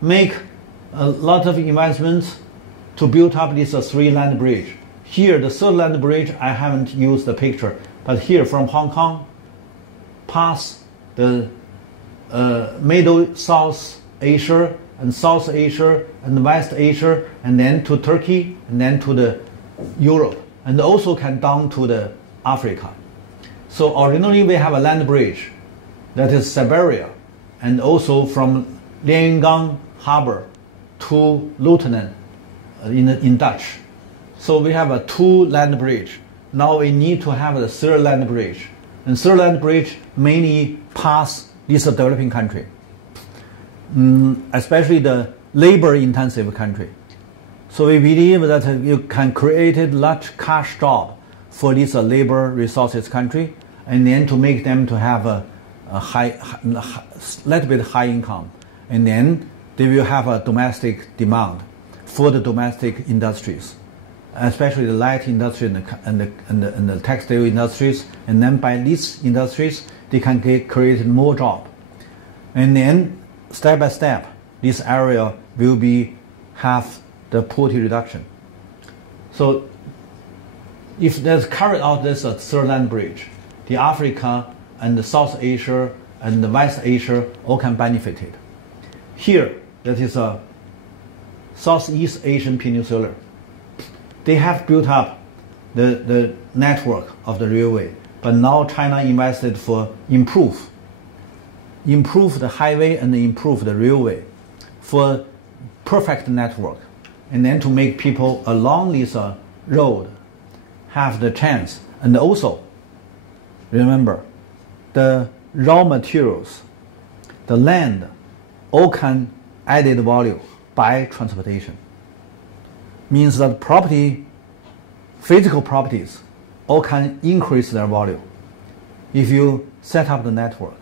Make a lot of investments to build up this three-land bridge. Here, the third land bridge, I haven't used the picture, but here from Hong Kong, past the Middle South Asia and South Asia and West Asia, and then to Turkey, and then to the Europe, and also can down to the Africa. So originally we have a land bridge that is Siberia, and also from Lingnan harbor to Lingnan in Dutch. So we have a two land bridge. Now we need to have a third land bridge. And third land bridge mainly pass this developing country, especially the labor-intensive country. So we believe that you can create a large cash job for this labor resources country, and then to make them to have a little bit high income, and then they will have a domestic demand for the domestic industries, especially the light industry and the textile industries, and then by these industries they can create more job, and then step by step this area will have the poverty reduction. So if there's carried out this third land bridge, the Africa and the South Asia and the West Asia all can benefit it. Here, that is a Southeast Asian Peninsula. They have built up the network of the railway, but now China invested for improve the highway and improve the railway for perfect network, and then to make people along this road have the chance. And also, remember, the raw materials, the land, all can added value by transportation. Means that property, physical properties, all can increase their value if you set up the network.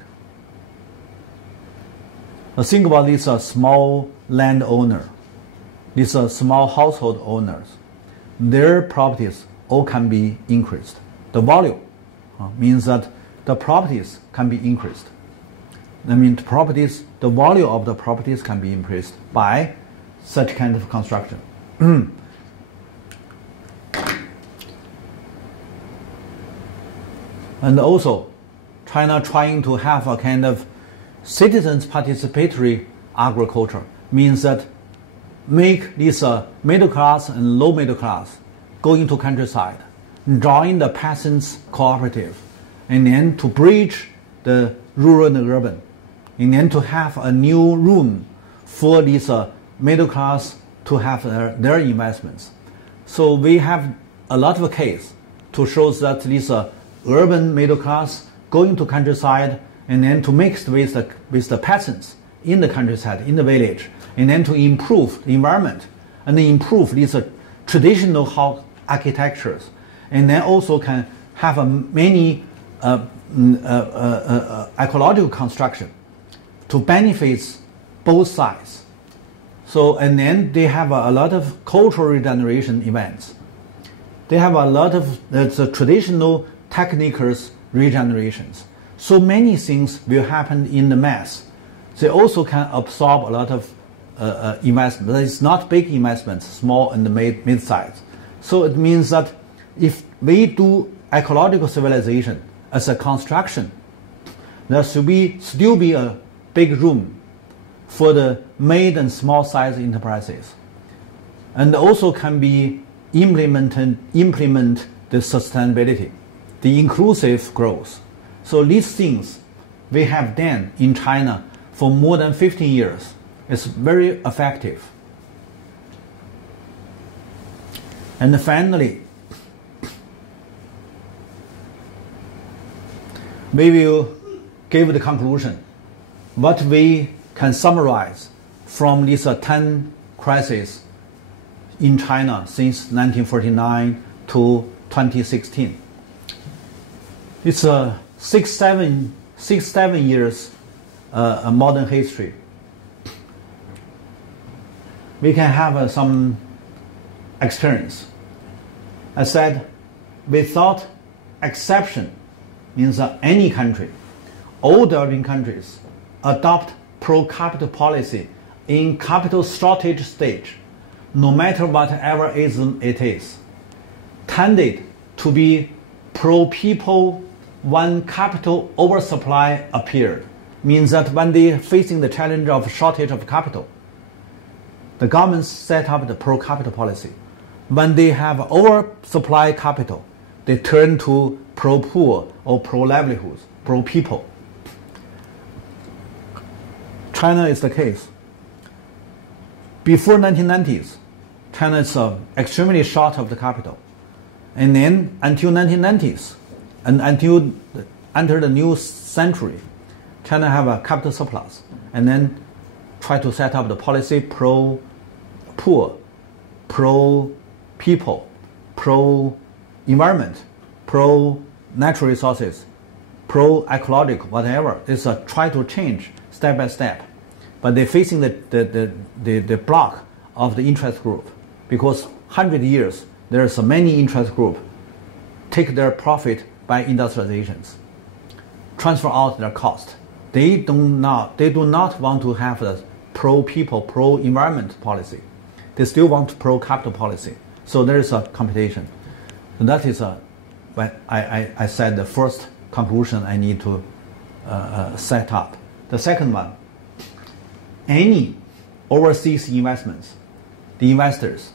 Now think about this small landowner, these small household owners. Their properties all can be increased. The value means that the properties can be increased. That means the value of the properties can be increased by such kind of construction. And also, China trying to have a kind of citizens participatory agriculture, means that make this middle class and low middle class go into countryside, join the peasants cooperative, and then to bridge the rural and the urban, and then to have a new room for this middle class to have their investments. So we have a lot of case to show that this urban middle class going to countryside, and then to mix with the peasants in the countryside, in the village, and then to improve the environment and improve these traditional house architectures, and then also can have many ecological construction to benefit both sides. So, and then they have a lot of cultural regeneration events. they have a lot of the traditional technical regenerations. So many things will happen in the mass. They also can absorb a lot of investment. But it's not big investments, small and mid-size. So it means that if we do ecological civilization as a construction, there should still be a big room for the mid and small size enterprises, and also can be implement the sustainability, the inclusive growth. So these things we have done in China for more than 15 years. It's very effective. And finally, we will give the conclusion. What we can summarize from these 10 crises in China since 1949 to 2016. It's a 6-7 years modern history. We can have some experience. I said, without exception, means that any country, all developing countries, adopt pro-capital policy in capital shortage stage, no matter whatever ism it is, tended to be pro-people when capital oversupply appeared. Means that when they facing the challenge of shortage of capital, the governments set up the pro-capital policy. When they have oversupply capital, they turn to pro-poor or pro-livelihoods, pro-people. China is the case. Before 1990s, China is extremely short of the capital. And then until 1990s, and until enter the new century, China have a capital surplus, and then try to set up the policy pro-poor, pro-people, pro-environment, pro-natural resources, pro-ecological, whatever. It's a try to change step by step. But they're facing the block of the interest group, because 100 years there's so many interest group take their profit by industrializations, transfer out their cost. They do not want to have the pro-people, pro-environment policy. They still want pro-capital policy. So there is a competition. And that is when I said the first conclusion I need to set up. The second one, any overseas investments, the investors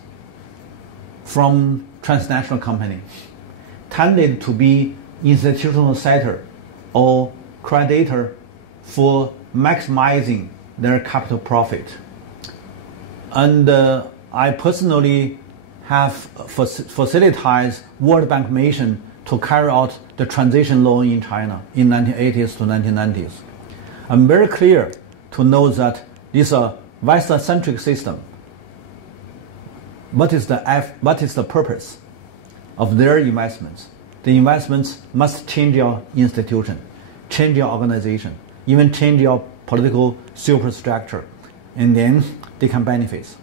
from transnational company tended to be institutional setter or creditor for maximizing their capital profit. And I personally have facilitated World Bank mission to carry out the transition loan in China in 1980s to 1990s. I'm very clear to know that this Western-centric system, what is the purpose of their investments? The investments must change your institution, change your organization, even change your political superstructure, and then they can benefit.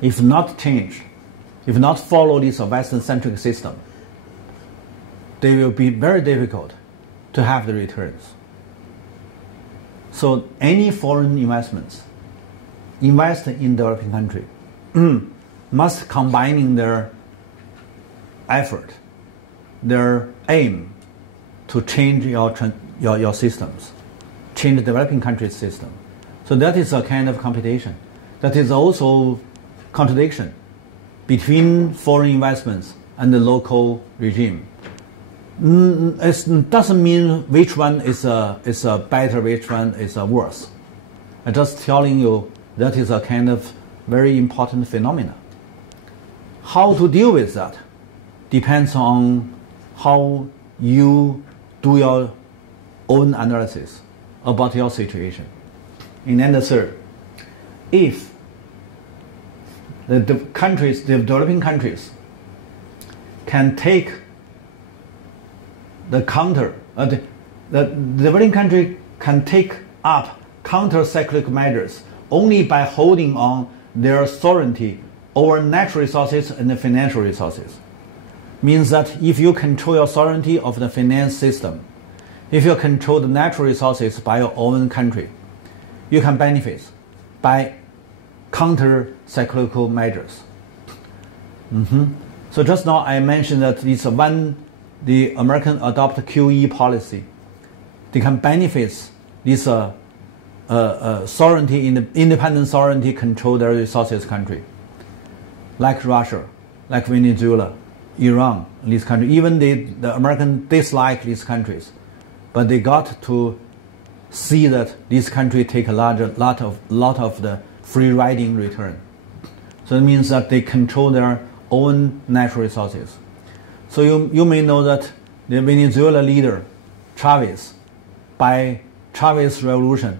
If not change, if not follow this Western-centric system, they will be very difficult to have the returns. So any foreign investments invest in developing country must combining their effort, their aim to change your systems, change the developing country's system. So that is a kind of competition. That is also contradiction between foreign investments and the local regime. It doesn't mean which one is better, which one is worse. I'm just telling you that is a kind of very important phenomenon. How to deal with that depends on how you do your own analysis about your situation. And then the third, if the developing countries can take the developing country can take up counter-cyclical measures only by holding on their sovereignty over natural resources and the financial resources. Means that if you control your sovereignty of the finance system, if you control the natural resources by your own country, you can benefit by counter-cyclical measures. So just now I mentioned that it's when the American adopt QE policy, they can benefit this sovereignty, independent sovereignty control their resources country, like Russia, like Venezuela, Iran, these countries. Even the American dislike these countries, but they got to see that these countries take a lot of the free riding return. So it means that they control their own natural resources. So you may know that the Venezuela leader, Chavez, by Chavez revolution,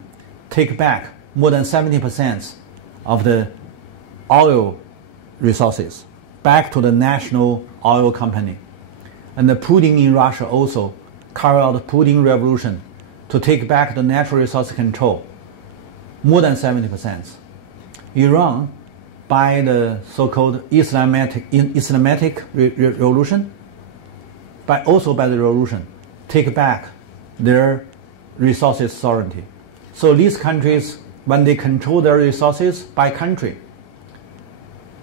take back more than 70% of the oil resources back to the national oil company. And the Putin in Russia also carry out the Putin revolution to take back the natural resource control, more than 70%. Iran, by the so-called Islamic revolution, also by the revolution, take back their resources sovereignty. So these countries, when they control their resources by country,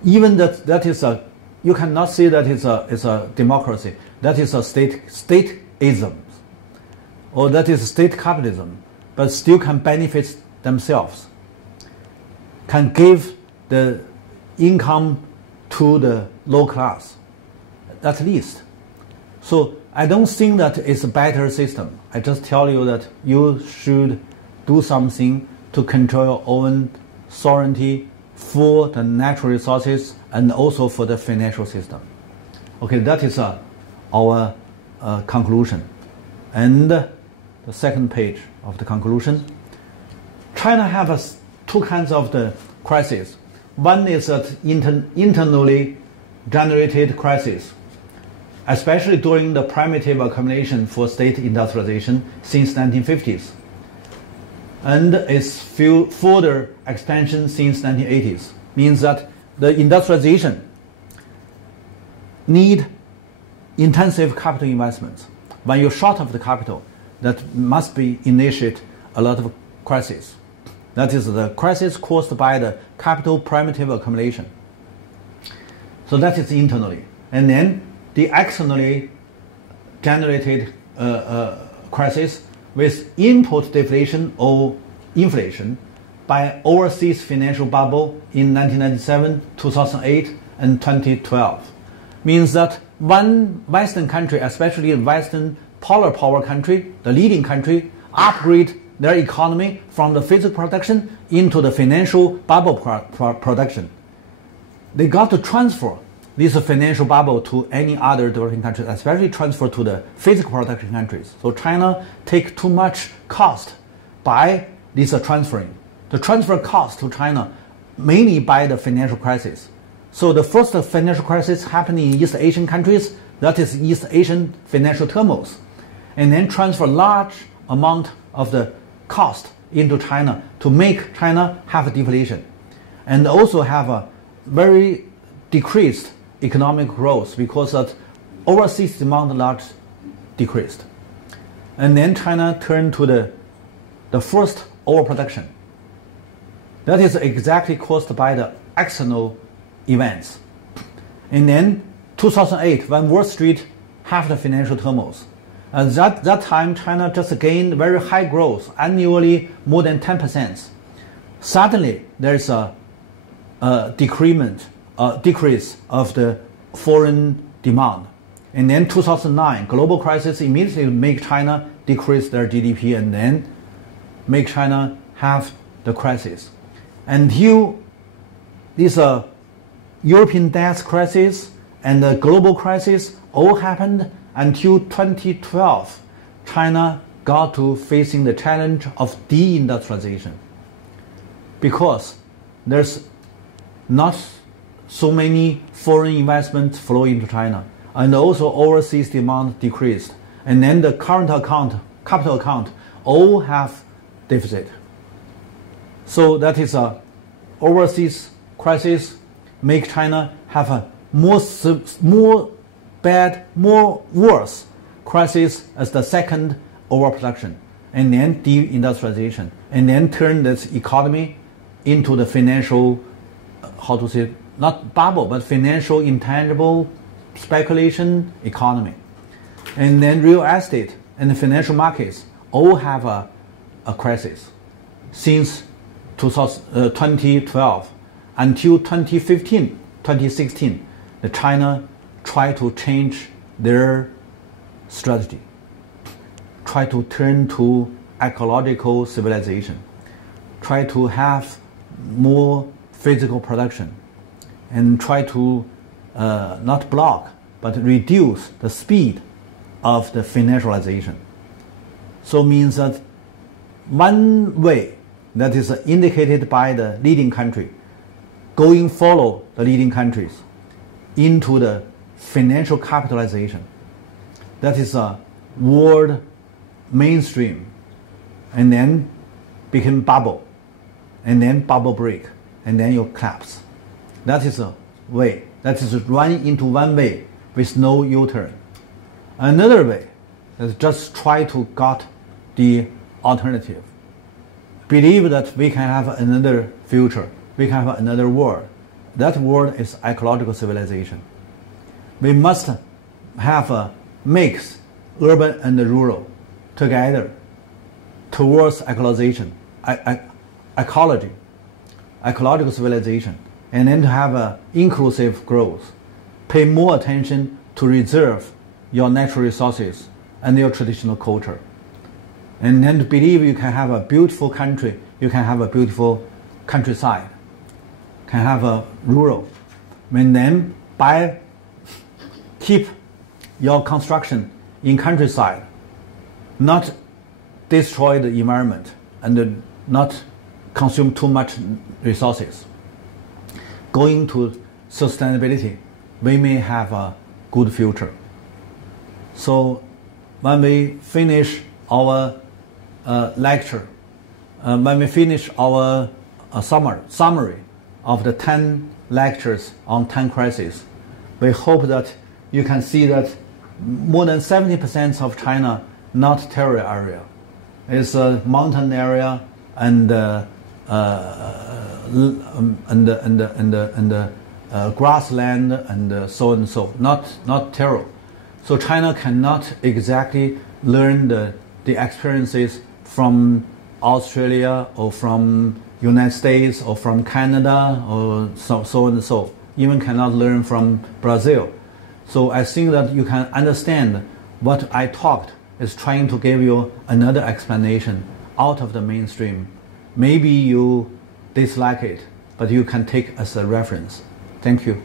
even that is a, you cannot say that it's a democracy. That is a stateism, or that is state capitalism, but still can benefit themselves, can give the income to the low class, at least. So I don't think that it's a better system. I just tell you that you should do something to control your own sovereignty for the natural resources and also for the financial system. Okay, that is our conclusion. And the second page of the conclusion. China has two kinds of the crises. One is that internally generated crisis, especially during the primitive accumulation for state industrialization since 1950s, and its further expansion since 1980s. Means that the industrialization need intensive capital investments. When you're short of the capital, that must be initiate a lot of crises. That is the crisis caused by the capital primitive accumulation. So that is internally. And then the externally generated crisis with input deflation or inflation by overseas financial bubble in 1997, 2008, and 2012. Means that one Western country, especially a Western polar power country, the leading country, upgrade their economy from the physical production into the financial bubble production. They got to transfer this financial bubble to any other developing countries, especially transfer to the physical production countries. So China take too much cost by this transferring. The transfer cost to China mainly by the financial crisis. So the first financial crisis happened in East Asian countries, that is East Asian financial turmoils, and then transfer large amount of the cost into China to make China have a deflation and also have a very decreased economic growth because that overseas demand large decreased. And then China turned to the first overproduction. That is exactly caused by the external events. And then 2008, when Wall Street have the financial turmoils, at that time, China just gained very high growth, annually more than 10%. Suddenly, there's a decrease of the foreign demand. And then 2009, global crisis immediately make China decrease their GDP and then make China have the crisis. Until this European debt crisis and the global crisis all happened until 2012, China got to facing the challenge of deindustrialization because there's not so many foreign investments flow into China, and also overseas demand decreased, and then the current account, capital account, all have deficit. So that is a overseas crisis make China have a more bad, more worse crisis as the second overproduction, and then deindustrialization, and then turn this economy into the financial, how to say, not bubble, but financial intangible speculation economy. And then real estate and the financial markets all have a crisis since 2012 until 2015, 2016. The China tried to change their strategy, try to turn to ecological civilization, try to have more physical production, and try to not block but reduce the speed of the financialization. So means that one way that is indicated by the leading country going follow the leading countries into the financial capitalization. That is a world mainstream, and then become bubble, and then bubble break, and then you collapse. That is a way. That is running into one way with no U-turn. Another way is just try to got the alternative. Believe that we can have another future. We can have another world. That world is ecological civilization. We must have a mix, urban and rural, together towards ecologization, ecology, ecological civilization, and then to have a inclusive growth. Pay more attention to reserve your natural resources and your traditional culture. And then to believe you can have a beautiful country, you can have a beautiful countryside, can have a rural. And then keep your construction in countryside, not destroy the environment and not consume too much resources. Going to sustainability, we may have a good future. So when we finish our lecture, when we finish our summary of the 10 lectures on 10 crises, we hope that you can see that more than 70% of China not terror area. It's a mountain area and grassland and so and so, not terror. So China cannot exactly learn the experiences from Australia or from United States or from Canada or so and so. Even cannot learn from Brazil. So I think that you can understand what I talked is trying to give you another explanation out of the mainstream. Maybe you dislike it, but you can take as a reference. Thank you.